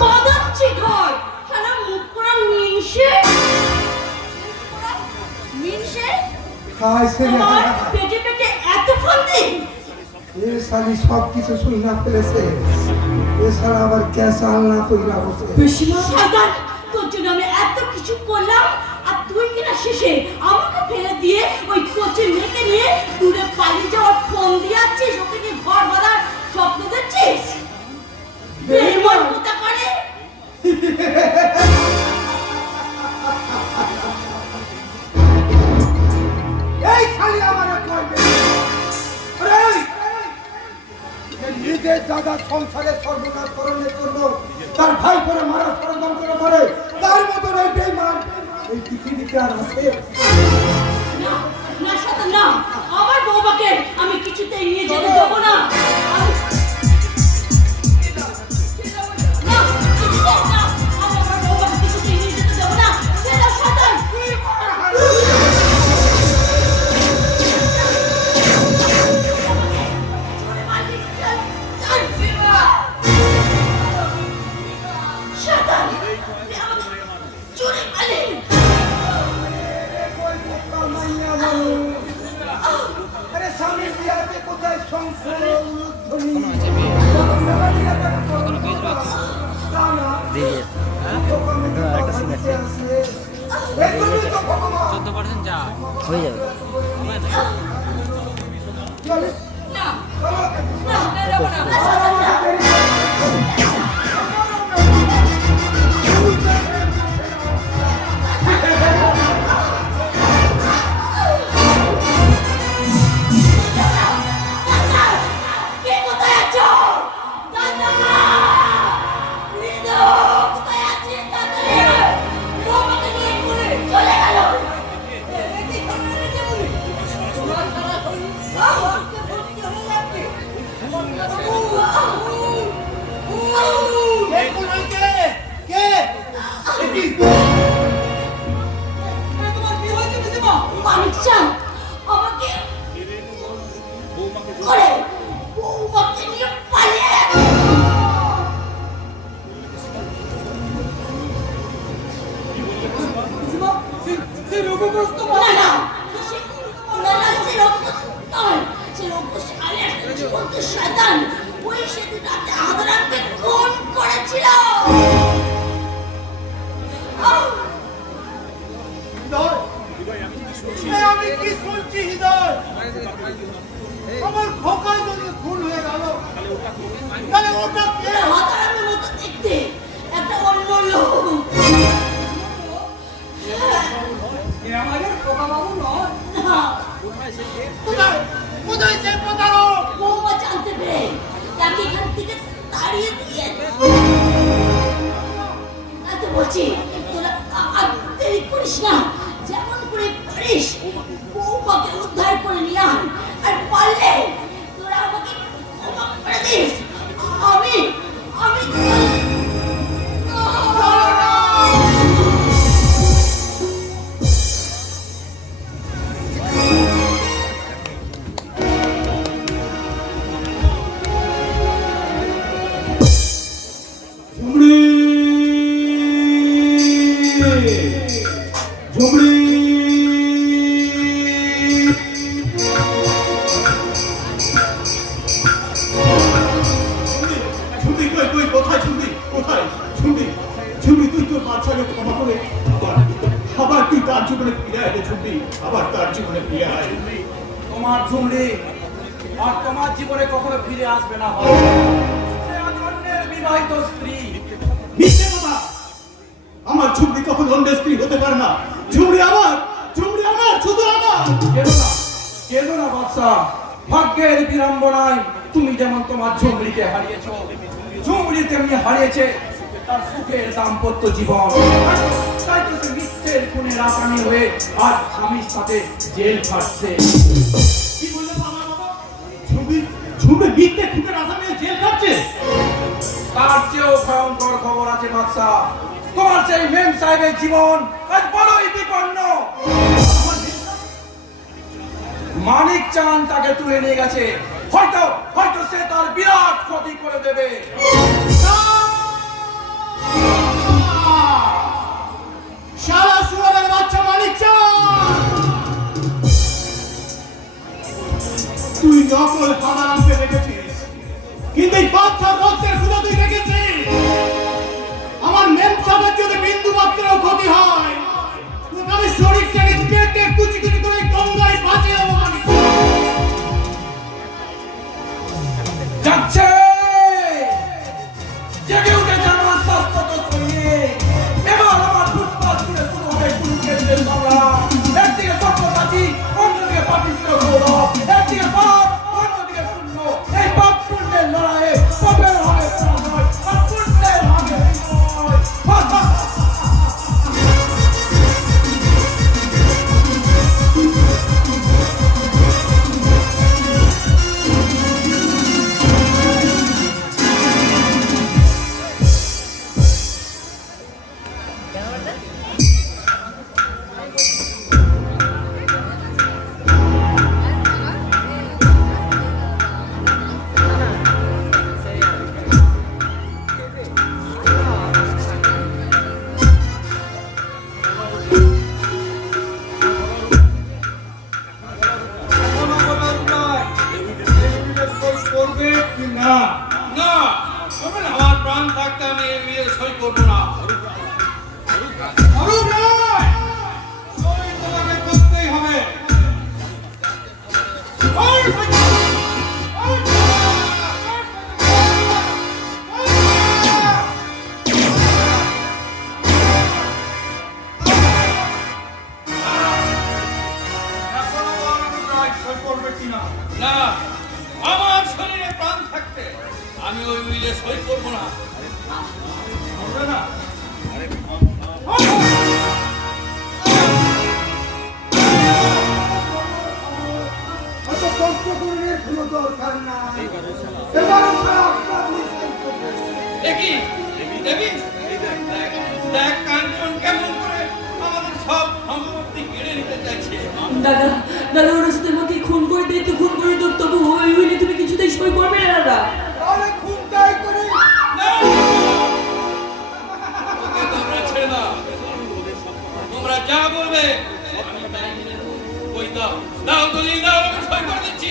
মাদাচ্ছি ঘর হারা মুখ করা মিনসে খাইছে তোমার পেটে পেটে শালি সব কিছু শুই না ফেলেছে, এছাড়া আবার ক্যাশ আলনা কইরা বসে। বেশি না শয়তান, তোর জন্য আমি এত কিছু করলাম আর তুই কিনা শেষে আমাকে ফেলে দিয়ে ওই কোচের মেয়েকে নিয়ে দূরে পালিয়ে যাওয়ার ফোন দিয়ে আসছিস, ওকে নিয়ে ঘর বাঁধার স্বপ্ন দেখছিস। বেইমান কোথা করে। এই শালি আমারে কইবে, আরে এই, যে নিজের দাদা সংসারে সর্বনাশ করণের জন্য তার ভাই করে মারা ষড়যন্ত্র করে, তার মতন এই বেঈমান এই পৃথিবীতে আর আছে? না না শয়তান না, আমার বউমাকে আমি কিছুতেই নিয়ে যেতে দেবো না। আমি- না, কিছুতেই না, আমি আমার বউমাকে কিছুতেই নিয়ে যেতে দেবো না। ছেড়ে দাও শয়তান। চলে মারলি, চল, চল। শয়তান, তুই আমাকে চলে মারলি। আরে স্বামী বিয়াতে কোথায় সংসার উলুধ্বনি? তা না, দোকানে একটা সিন আছে। আছে। এই জন্যই তো ভগবান। 14% যা হয়ে যাবে। চলে, না, চলো। না, বেরোবো না, না, শয়তান না। কে কোথায় আছো? দাদা! হৃদয়, কোথায় আছিস দাদা? বউমাকে নিয়ে ঘুরে চলে গেল। একে ধরে রেখে বলি। তোমার সারা শরীর রক্তে ভর্তি হয়ে যাচ্ছে। তোমার কি হয়েছে পিসিমা? মানিক চান আমাকে করে বউমাকে নিয়ে পালিয়ে গেছে। পিসিমা, সে রোগগ্রস্ত না না না না, সে রকম নয়, সে রকম সারে একটা জীবন্ত শয়তান ওই সেদিন রাতে হাজারাতকে খুন করেছিল। আমি কি শুনছি হৃদয়? আমার খোকায় যদি খুন হয়ে গেল, তাহলে ওটা কে? হাজারাতের মতো দেখতে একটা অন্য লোক। এ আমাদের খোকাবাবু নয়। না, কোথায়? কোথায় সে প্রতারক? বৌমা জানতে পেরে তাকে এখান থেকে তাড়িয়ে দিয়ে তো বলছি তোরা আর দেরি করিস না, যেমন করে পারিস বৌমাকে উদ্ধার করে নিয়ে আন, আর পারলে তোরা আমাকে ক্ষমা করে দিস। আমি আমি ঝুমড়ি! ঝুমড়ি! ঝুমরি কই কই কোথায় ঝুমরি কোথায় ঝুমরি ঝুমরি তুই তোর বাচ্চাকে ক্ষমা করে আবার তুই তার জীবনে ফিরে আয় রে ঝুমরি, আবার তার জীবনে ফিরে আয়। তোমার ঝুমড়ি আর তোমার জীবনে কখনো ফিরে আসবে না ভাই। সে আজ অন্যের বিবাহিত স্ত্রী। মিথ্যে কথা, আমার ঝুমরি কখন অন্যের স্ত্রী হতে পারে না। ঝুমরি আমার শুধু আমার। কেঁদো না বাদশা, ভাগ্যের বিড়ম্বনায় তুমি যেমন তোমার ঝুমড়িকে হারিয়েছ, ঝুমড়ি তেমনি হারিয়েছে তার সুখের দাম্পত্য জীবন। তাই তো সে মিথ্যের খুনের আসামি হয়ে আজ স্বামীর সাথে জেল খাটছে। কি বললে বাবা? ঝুমরি মিথ্যে খুনের আসামি হয়ে জেল খাটছে? তার চেয়েও ভয়ঙ্কর খবর আছে বাদশা, তোমার সেই মেম সাহেবের জীবন আজ বড়ই বিপন্ন। মানিক চান তাকে তুলে নিয়ে গেছে, হয়তো হয়তো সে তার বিরাট ক্ষতি করে দেবে। শালা সুয়ারের বাচ্চা মানিক চাঁদ, তুই নকল হামারামকে রেখেছিস, কিন্তু এই বাচ্চার রক্তের ক্ষুধা তুই দেখেছিস? আমার মেম সাহেবের যদি বিন্দু মাত্র ক্ষতি হয়, আমি শরীরটাকে কেটে কুচি কুচি করে গঙ্গায় ভাসিয়ে দেবো আমি। যাচ্ছে জেগে উঠেছে আমার শাশ্বত শরীরে। এবার আমার ফুটপাত জুড়ে শুরু হবে কুরুক্ষেত্রের সংগ্রাম। একদিকে সত্যসাচী, অন্যদিকে পাপিষ্ঠ গৌরব। একদিকে পাপ, অন্যদিকে পুণ্য। এই পাপ পুণ্যের লড়াইয়ে পাপের হবে পরাজয়, আর পুণ্যের হবে বিজয়। করবে কি না? না, আমার প্রাণ থাকতে আমি এই বিয়ে সই করবো না। অরূপ রায়, সই তোমাকে করতেই হবে। এখনো বল অরূপ রায়, সই করবে কিনা? না, আমার শরীরে প্রাণ থাকতে আমি ওই বিয়ে সই করবো না। করবে না? অত কষ্ট করলে কোনো দরকার নাই। এবার আমরা আপনার নিশ্চয় করবো। দেখি দেবী, দেখ কাঞ্চন কেমন করে আমাদের সব সম্পত্তি কেড়ে নিতে চাইছে। দাদা দাদা ওরা সাথে আমাকে খুন করে দিয়ে তো খুন করে দিত, তবু ওই হইলে তুমি কিছুতেই সই করবে না দাদা। তাহলে খুনটাই করি। না! ওকে তোমরা ছেড়ে দাও। তোমরা যা বলবে আমি তাই মেনে নেবো। কই দাও, দাও দলিল দাও, আমি সই করে দিচ্ছি।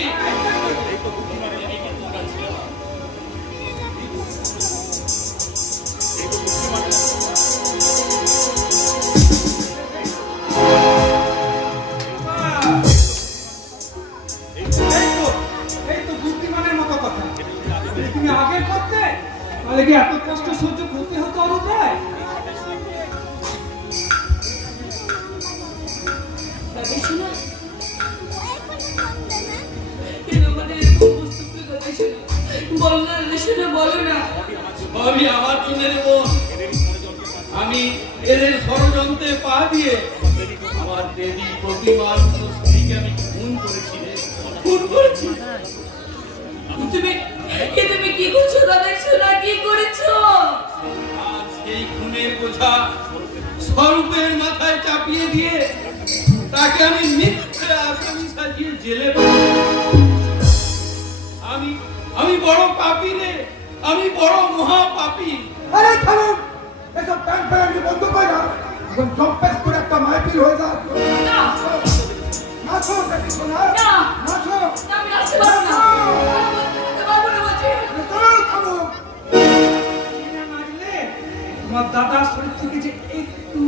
তোমরা ছেড়ে দাও। এই তো বুদ্ধিমানের মতো কথা। তুমি আগে করতে, তাহলে কি এত কষ্ট সহ্য করতে হতো অরূপ রায়? দাদা শোনো, এরকম এরকম বস্তুর কথা শোনো, বলো না দাদা শোনো, বলো না। আমি আমার জন্য বোন, আমি এদের ষড়যন্ত্রে পা দিয়ে আমার দেবী প্রতিমার মতো স্ত্রীকে আমি খুন করেছি রে। খুন করেছি। তুমি কি করছো দাদা শোনা, কি করেছো? আর সেই খুনের বোঝা স্বরূপের মাথায় চাপিয়ে দিয়ে তাকে আমি মিথ্যে আসামি সাজিয়ে জেলে আমি বড় পাপী রে, আমি বড় মহা পাপী। আরে থামুন, এসব প্যান্ট প্যান্ট বন্ধ করে দাও। এখন জম্পেস করে একটা মাইপিল হয়ে যায়। না নাচো বেটি সোনা, না। নাচো। আমি নাচতে পারবো না, পারবো না বলছি। থামো। তোমার দাদার শরীর থেকে যে একটু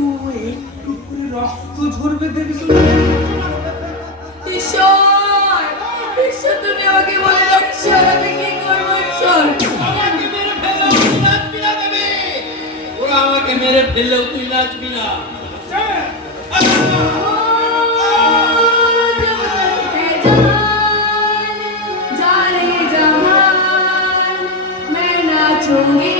একটু করে রক্ত ঝরবে দেবী। ঈশ্বর, ঈশ্বর তুমি আমাকে বলে দাও, ঈশ্বর আমি কি করবো ঈশ্বর? আমাকে মেরে ফেললেও তুই নাচবি না দেবে। ওরা আমাকে মেরে ফেললেও তুই নাচবি না। जाने जहान मैं नाचूंगी।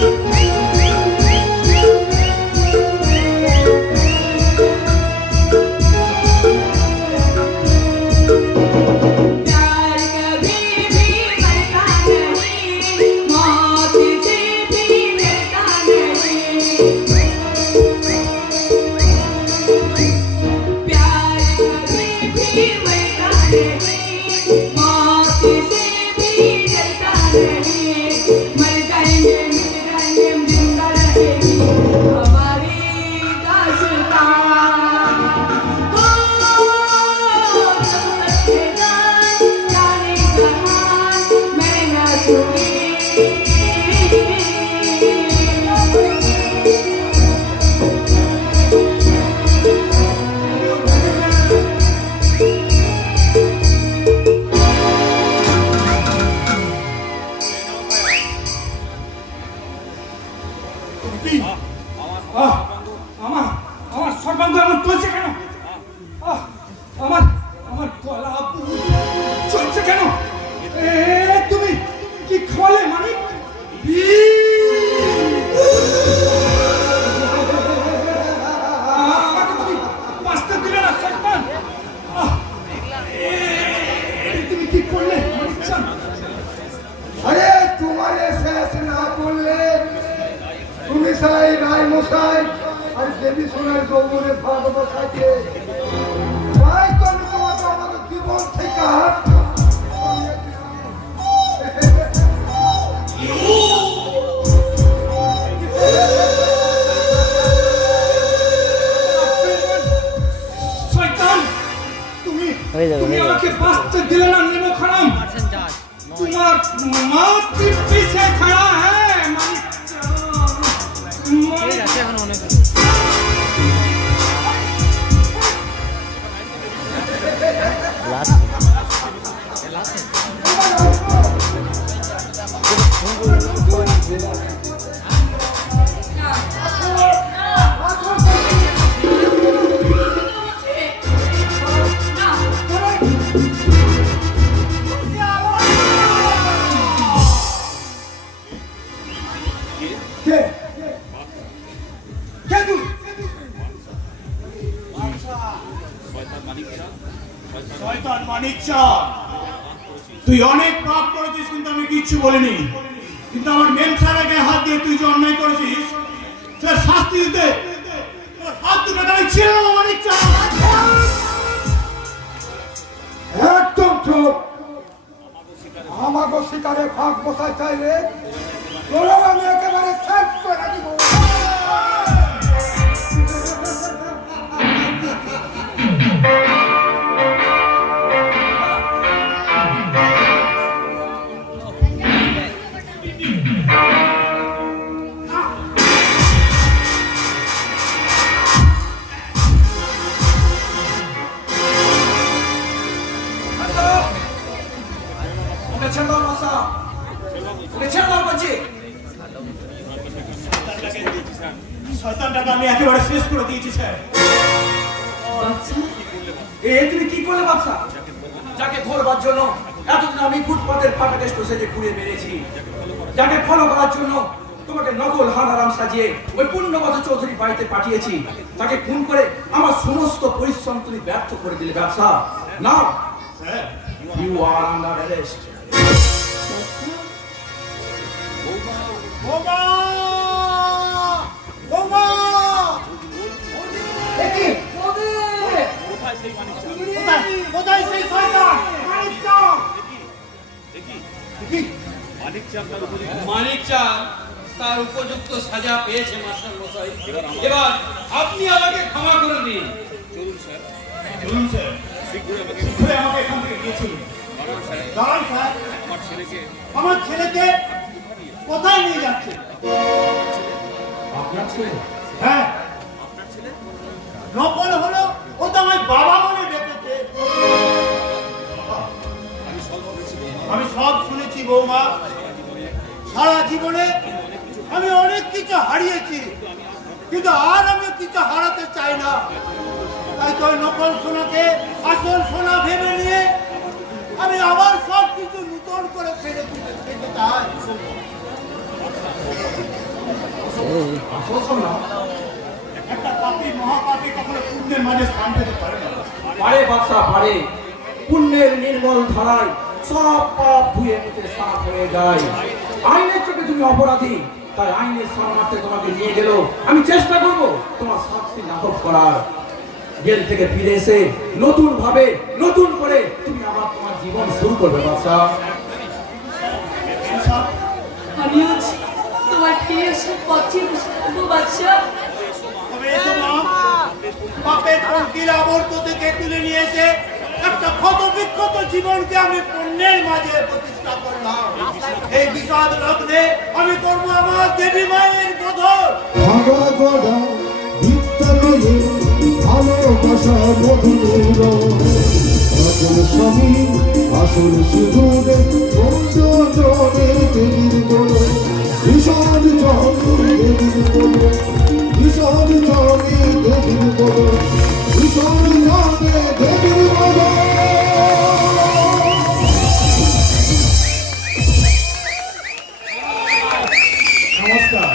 Thank you. মশাই আর দেবী সোনার গৌবরের ভাগ বসাইছে তাই তো আমি তোমাকে আমাদের জীবন থেকে শয়তান, তুমি হয়ে যাবে, তুমি হয়ে যাবে। আমাকে বাঁচতে দিলে না নেমো খারাম। তোমার মা পিছে খাড়া হ্যাঁ ঠিক আছে, এখন অনেক কে কে তুই শয়তান মানিক চাঁদ, তুই অনেক পাপ করেছিস কিন্তু আমি কিচ্ছু বলিনি। কিন্তু আমার মেম সাহেবকে হাত দিয়ে তুই যে অন্যায় করেছিস তার শাস্তি দিতে তোর হাত দুটো আমি ছিল মানিক চাঁদ। একদম চুপ আমাকে শিকারে ভাগ বসাই চাইলে তোরা আমি একেবারে শেষ করে দিব ওকে ছেড়ে দাও বাচ্চা, ওকে ছেড়ে দাও বলছি। শয়তানটাকে আমি একেবারে শেষ করে দিয়েছি স্যার। বাচ্চা এ তুমি কি করলে বাচ্চা? যাকে ধরবার জন্য এতদিন আমি ফুটপাতের ফাটাকেষ্ট সেজে ঘুরে বেড়েছি, যাকে ফলো করার জন্য তোমাকে নকল হারারাম সাজিয়ে ওই পুণ্যবত চৌধুরী বাড়িতে পাঠিয়েছি, তাকে খুন করে আমার সমস্ত পরিশ্রম তুমি ব্যর্থ করে দিলে ব্যবসা। নাও, ইউ আর আন্ডার অ্যারেস্ট। বোমা! বোমা! কোথায় সেই শয়তান? মানিক চাঁদ! মানিক চাঁদ তার উপযুক্ত সাজা পেয়েছে মাস্টার মশাই। এবার আপনি আমাকে ক্ষমা করে দিন। চলুন স্যার, শীঘ্রই আমাকে এখান থেকে গিয়েছিল। দাঁড়ান স্যার, আমার ছেলেকে কোথায় নিয়ে যাচ্ছে? আপনার ছেলে? হ্যাঁ, নকল হলো, ও তো আমার বাবা বলে ডেকেছে। আমি সব শুনেছি বৌমা, সারা জীবনে আমি অনেক কিছু হারিয়েছি, কিন্তু আর আমি কিছু হারাতে চাই না। তাই তো নকল সোনাকে আসল সোনা ভেবে নিয়ে আমি আবার সব কিছু নূতন করে ফেলে দিতে চাই। একটা পাপী মহাপাপী কখনো পুণ্যের মাঝে স্থান পেতে পারে না। পারে বাদশা পারে, পুণ্যের নির্মল ধারায় সব পাপ ধুয়ে মুছে সাফ হয়ে যায়। আইনের চোখে তুমি অপরাধী, তাই আইনের সামনে তোমাকে নিয়ে গেল। আমি চেষ্টা করব তোমার শাস্তি নাকচ করার। জেল থেকে ফিরে এসে নতুন ভাবে নতুন করে তুমি আবার তোমার জীবন শুরু করবে বাদশা। আমি আজ তোমার ফিরে এসে পথে বসে থাকবো বাচ্চা। তবে এসো মা, পাপের পঙ্কিল আবর্ত থেকে তুলে নিয়ে এসে একটা ক্ষত বিক্ষত জীবনকে আমি পুণ্যের মাঝে প্রতিষ্ঠা করলাম। এই বিষাদ লগ্নে আমি করবো আমার দেবী মায়ের বোধন। ভাগা গড়া ভিত্তা নয়ে ভালোবাসা মধুর আসল স্বামী আসল সিঁদুরে জনে দেবীর বলো বিষাদ জনে দেবীর বলো বিষাদ জনে দেবীর বলো বিষাদ জনে দেবীর বলো। নমস্কার,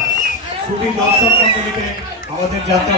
শুধু দর্শক মন্ডলীকে আমাদের যাত্রা